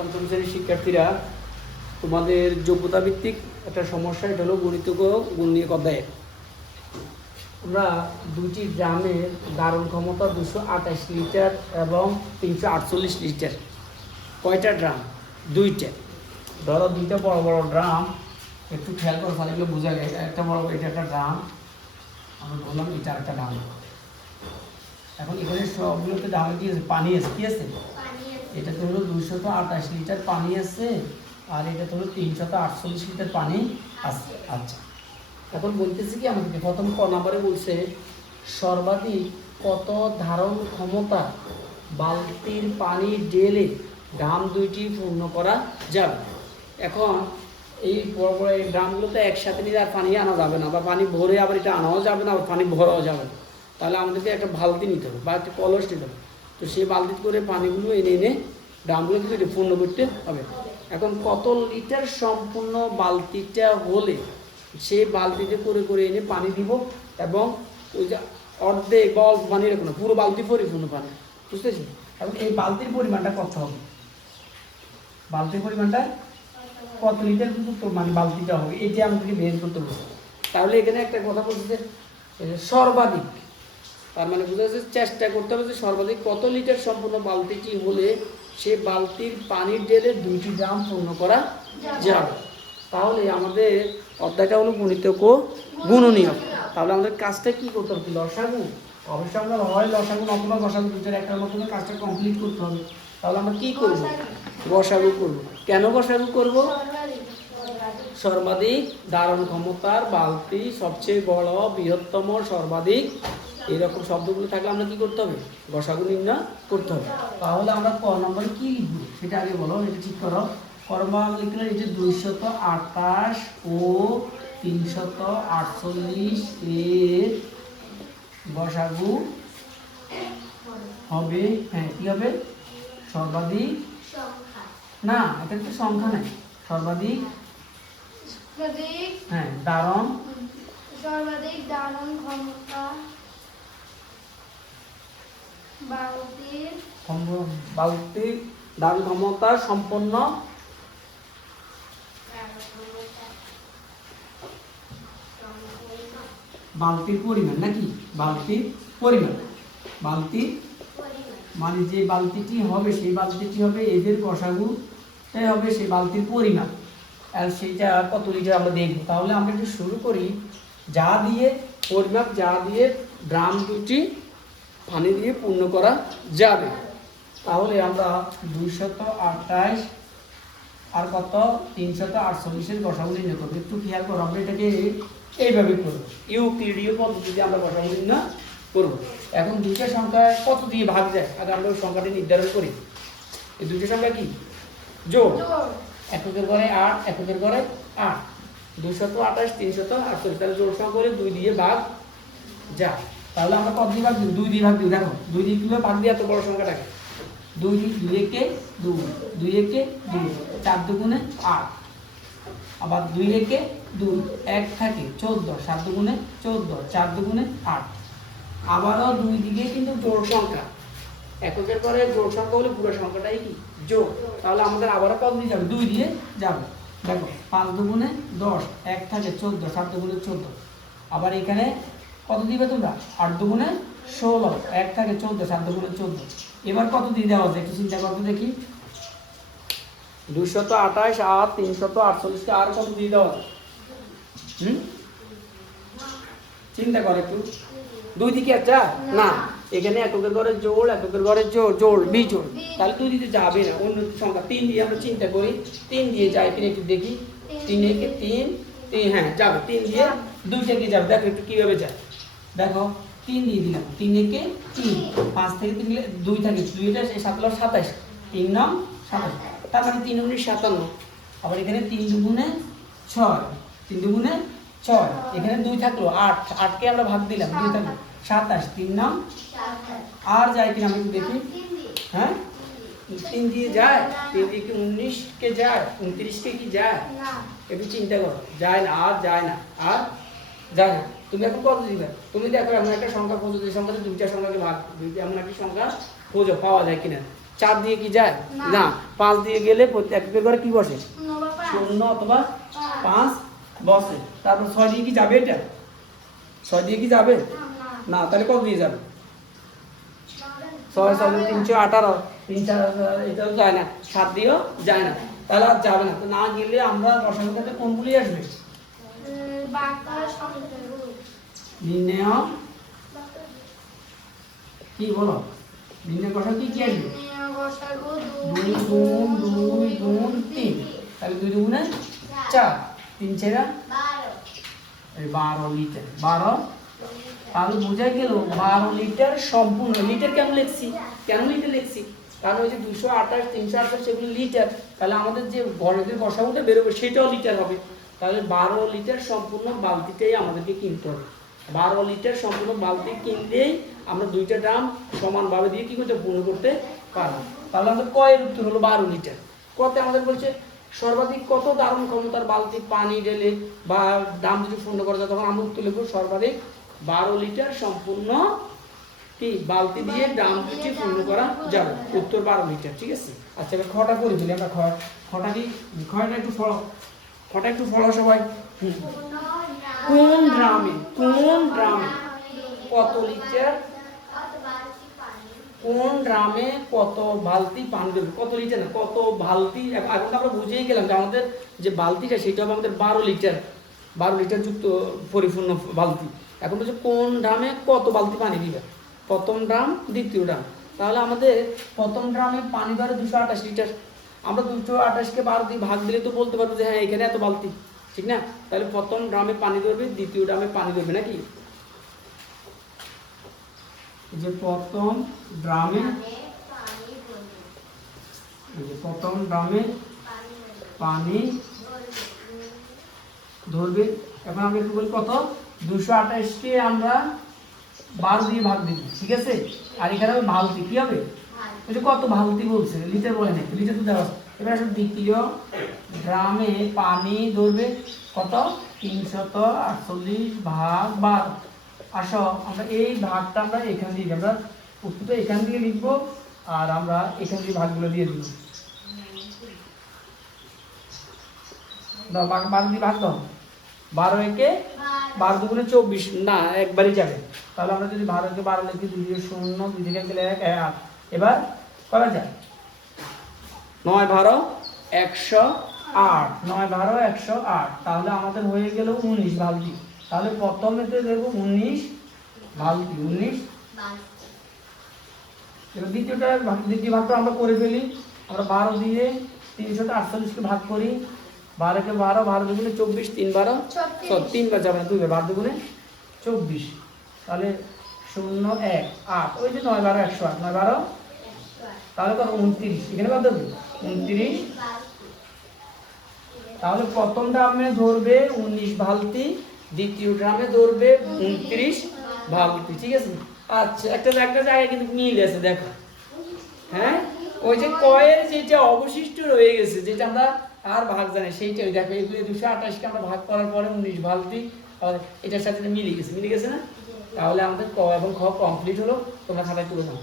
পঞ্চম শ্রেণীর শিক্ষার্থীরা, তোমাদের যোগ্যতা ভিত্তিক একটা সমস্যা, এটা হলো গণিত গুণনীয়ক অধ্যায়ে। আমরা দুইটি ড্রামের ধারণ ক্ষমতা 228 লিটার এবং 348 লিটার। কয়টা ড্রাম? দুইটা। ধরো দুইটা বড় বড় ড্রাম, একটু খেয়াল করো তাহলে এগুলো বোঝা যায়। একটা বড়, এটা একটা ড্রাম, আমরা বললাম এটা একটা ড্রাম। এখন এখানে সবগুলোতে ড্রামে কি আছে? পানি আছে। কি আছে? এটাতে হলো 228 লিটার পানি আছে, আর এটাতে হলো 348 লিটার পানি আছে। আচ্ছা, এখন বলতেছি কি আমাদেরকে প্রথম ক নাম্বারে বলছে সর্বাধিক কত ধারণ ক্ষমতা বালতির পানি ঢেলে ড্রাম দুইটি পূর্ণ করা যাবে। এখন এই বড় বড় এই ড্রামগুলোতে একসাথে নিয়ে আর পানি আনা যাবে না, বা পানি ভরে আবার এটা আনাও যাবে না, আবার পানি ভরাও যাবে না। তাহলে আমাদেরকে একটা বালতি নিতে হবে বা একটা কলস নিতে হবে। তো সেই বালতি করে পানিগুলো এনে এনে ড্রামগুলো কিন্তু পূর্ণ করতে হবে। এখন কত লিটার সম্পূর্ণ বালতিটা হলে সেই বালতিতে করে করে এনে পানি দিব, এবং ওই যে অর্ধেক বা অল্প পানি রাখবো না, পুরো বালতি পরিপূর্ণ পানি। বুঝতেছি? এবং এই বালতির পরিমাণটা কত হবে? বালতির পরিমাণটা কত লিটার কিন্তু মানে বালতিটা হবে, এটি আমাদেরকে বের করতে হবে। তাহলে এখানে একটা কথা বলছে যে সর্বাধিক, তার মানে বোঝা যাচ্ছে চেষ্টা করতে হবে যে সর্বাধিক কত লিটার সম্পূর্ণ বালতিটি হলে সে বালতির পানির ঢেলে দুইটি ড্রাম পূর্ণ করা যাবে। তাহলে আমাদের অধ্যায়টা হলো গণিতক ও গুণনীয়ক। তাহলে আমাদের কাজটা কি করতে হবে? লসাগু। অবশ্যই আমরা হয় লসাগু অথবা গসাগু দুইটার একটার মাধ্যমে কাজটা কমপ্লিট করতে হবে। তাহলে আমরা কি করব? গসাগু করব। কেন গসাগু করব? সর্বাধিক ধারণ ক্ষমতার বালতি, সবচেয়ে বড়, বৃহত্তম, সর্বাধিক, এইরকম শব্দগুলো থাকলে আমরা কি করতে হবে? গসাগু নির্ণয় করতে হবে। তাহলে আমরা ক নম্বরে কি লিখবো সেটা আগে বলো, এটা ঠিক করো। করবা লিখলে এই যে 228 ও 348 এর গসাগু হবে, হ্যাঁ কি হবে? সর্বাধিক না, এটা তো সংখ্যা নাই। সর্বাধিক, হ্যাঁ ধারণ, সর্বাধিক ধারণ ক্ষমতা বালতির ধারণ ক্ষমতা সম্পন্ন বালতির পরিমাণ, নাকি বালতির পরিমাণ, বালতি মানে যে বালতিটি হবে সেই বালতিটি হবে এদের গসাগুটাই হবে সেই বালতির পরিমাণ। আর সেইটা কত লিটার আমরা দেখবো। তাহলে আমরা একটু শুরু করি যা দিয়ে পরিমাপ, যা দিয়ে ড্রাম দুটি পানি দিয়ে পূর্ণ করা যাবে। তাহলে আমরা 228 আর কত 348 গসাগু নির্ণয় করবো। একটু খেয়াল করো, আমরা এটাকে এইভাবে করবো, ইউক্লিডীয় পদ্ধতিতে আমরা গসাগু নির্ণয় করবো। এখন দুইটা সংখ্যা কত দিয়ে ভাগ যায়, আগে আমরা ওই সংখ্যাটি নির্ধারণ করি। এই দুইটা সংখ্যা কি? যোগ। এককের ঘরে 8, এককের ঘরে 8, 228 348, তাহলে জোড় সংখ্যা করে 2 দিয়ে ভাগ যায়। তাহলে আমরা কত দিয়ে ভাগ দিব? 2 দিয়ে ভাগ দিব। দেখো 2 দিয়ে কিভাবে ভাগ দিয়ে এত বড় সংখ্যাটাকে 2 একে 2, 2 একে 2, 4 দুগুণে 8, আবার 2 একে 2, 1 থাকে 14, 7 দুগুণে 14, 4 দুগুণে 8, আবারও 2 দিকে কিন্তু জোড় সংখ্যা, এককের পরে জোড় সংখ্যা হলে পুরো সংখ্যাটাই কি? যোগ। তাহলে আমাদের আবারও কত দিয়ে যাবে? 2 দিয়ে যাবে। দেখো 5 দুগুণে 10, 1 থাকে 14, 7 দুগুণে 14, আবার এখানে কত দিবে তোমরা? 8 দুগুণে 16, 1 থাকে 14, 7 দুগুণে 14। এবার কত দিয়ে দেওয়া আছে একটু চিন্তা করতে দেখি। 228 আর 348 কে আর কত দিয়ে দেওয়া আছে? চিন্তা করে একটু। 2 দিকে একটা না, এখানে এককের ঘরে জোড়, এককের ঘরে জোড় বিজোড়, তাহলে 2 দিতে যাবে না। অন্য সংখ্যা 3 দিয়ে আমরা চিন্তা করি, 3 দিয়ে যায় কিনা একটু দেখি। 3 একে 3, হ্যাঁ যাবে। 3 দিয়ে 2 থেকে যাবে। দেখো একটু কিভাবে যায়। দেখো 3 দিয়ে দিলাম, 3 একে 3, 5 থেকে 3 দিলে 2 থাকে, 2 এটা 7 × 27, 3 9 27, তার মানে 3 × 57। আবার এখানে 3 দুগুণে 6, 3 দুগুণে 6, এখানে 2 থাকলো 8, 8 কে আমরা ভাগ দিলাম, 2 থাকলো 27, 3 9 আর যায় কিনা আমি একটু দেখি। হ্যাঁ 3 দিয়ে যায়, 3 দিয়ে কি 19 কে যায়, 29 কে কি যায়? একটু চিন্তা করো, যায় না, আর যায় না, আর যায় না। তুমি এখন কত দিবে? তুমি দেখো এমন একটা সংখ্যা খোঁজো যে সংখ্যাতে দুইটা সংখ্যাকে ভাগ, এমন একটা সংখ্যা খোঁজো পাওয়া যায় কিনা। 4 দিয়ে কি যায় না। না, 5 দিয়ে গেলে এক একের ঘরে কি বসে 0 বা 5 শূন্য অথবা 5 বসে। তারপর 6 দিয়ে কি যাবে এটা, 6 দিয়ে কি যাবে না, তাহলে কত দিয়ে যাবে 6 6 318, 3 4 এটাও যায় না, 7 দিয়েও যায় না, তাহলে আর যাবে না। তো না গেলে আমরা রসায়ন ক্ষেত্রে কোনগুলি আসবে বাক্যের সংখ্যাগুলো নির্ণয় কি বলো, নির্ণয় কষা কি কি আসবে গসাগু 2 গুণ 2 গুণ 3, তাহলে 2 দুগুণে 4, 3 ছেড়া 12 এই 12 লিটার 12, তাহলে বোঝা গেল 12 লিটার সম্পূর্ণ। লিটার কেন লিখছি, কেন লিটার লিখছি, কারণ ওই যে 228 328 সেগুলো লিটার, তাহলে আমাদের যে গণিতের বসাগুলো বেরোবে সেটাও লিটার হবে। তাহলে 12 লিটার সম্পূর্ণ বালতিটাই আমাদেরকে কিনতে হবে। 12 লিটার সম্পূর্ণ বালতি কিনলেই আমরা 2টা ড্রাম সমানভাবে দিয়ে কি করতে পূর্ণ করতে পারবো। তাহলে আমাদের কয়ের উত্তর হলো 12 লিটার। কতে আমাদের বলছে সর্বাধিক কত ধারণ ক্ষমতার বালতি পানি ঢেলে বা ড্রাম যদি পূর্ণ করা যায়, তখন আমরা উত্তর লিখবো সর্বাধিক 12 লিটার সম্পূর্ণ কি বালতি দিয়ে ড্রাম দুটি পূর্ণ করা যাবে, উত্তর 12 লিটার। ঠিক আছে, আচ্ছা এবার খটা করে দিলে আমরা খটা কি, খটা একটু ফলো, খটা একটু ফলো সবাই। কোন ড্রামে কত লিটার, কোন ড্রামে কত বালতি পানি দেবে, কত লিটার না কত বালতি। এখন আমরা বুঝেই গেলাম যে আমাদের যে বালতিটা সেটা হবে আমাদের 12 লিটার, 12 লিটার যুক্ত পরিপূর্ণ বালতি। এখন বলছে কোন ড্রামে কত বালতি পানি দিবে, প্রথম ড্রাম দ্বিতীয় ড্রাম। তাহলে আমাদের প্রথম ড্রামে পানি ধরে 228 লিটার, আমরা 228কে 12 দিয়ে ভাগ দিলে তো বলতে পারবো যে হ্যাঁ এখানে এত বালতি, ঠিক না। তাহলে প্রথম ড্রামে পানি ধরবে, দ্বিতীয় ড্রামে পানি ধরবে নাকি, যে প্রথম ড্রামে পানি ধরবে। এখন আমরা একটু বলি কত, 228কে আমরা 12 দিয়ে ভাগ দিই, ঠিক আছে। আর এখানে হবে বালতি, কি হবে ওই যে কত বালতি বলছে, লিটার বলে না, লিটার তো দেওয়া আছে। এবার আসলে দ্বিতীয় ড্রামে পানি ধরবে কত 348 ভাগ 12। আসো আমরা এই ভাগটা আমরা এখান দিয়ে, আমরা উত্তরটা এখান দিয়ে লিখবো আর আমরা এখান দিয়ে ভাগগুলো দিয়ে দিব। দাও 12 দিয়ে ভাগ দাও, 12 একে 12 দুগুণে 24, না একবারই যাবে। তাহলে আমরা যদি 12 কে 12 লিখি 2 দিয়ে 0, 2 থেকে গেলে 1 8, এবার কবে যায় 9 12 108, 9 12 108, তাহলে আমাদের হয়ে গেল 19 বালতি। তাহলে প্রথমেতে দেখব 19 বালতি, 19। এবার দ্বিতীয় ভাগটা আমরা করে ফেলি, আমরা 12 দিয়ে 348কে ভাগ করি, 12 কে 12, 12 দুগুণে 24, 3 12 3 বার যাবে না, 2 বার 12 দুগুণে 24, তাহলে 0 1 8, ওই যে 9 12 108, 9 12 তাহলে কত 29, এখানে কত হবে 29। তাহলে প্রথম ড্রামে ধরবে 19 বালতি, দ্বিতীয় ড্রামে ধরবে 29 বালতি, ঠিক আছে। আচ্ছা একটা জায়গায় কিন্তু মিল আছে দেখো, হ্যাঁ ওই যে কয়ের যেটা অবশিষ্ট রয়ে গেছে, যেটা আমরা আর ভাগ জানি সেইটাই দেখো, এগুলো 228কে আমরা ভাগ করার পরে 19 বালতি, এটার সাথে মিলে গেছে না। তাহলে আমাদের ক এবং খ কমপ্লিট হলো, তোমরা খাতায় তুলে নাও।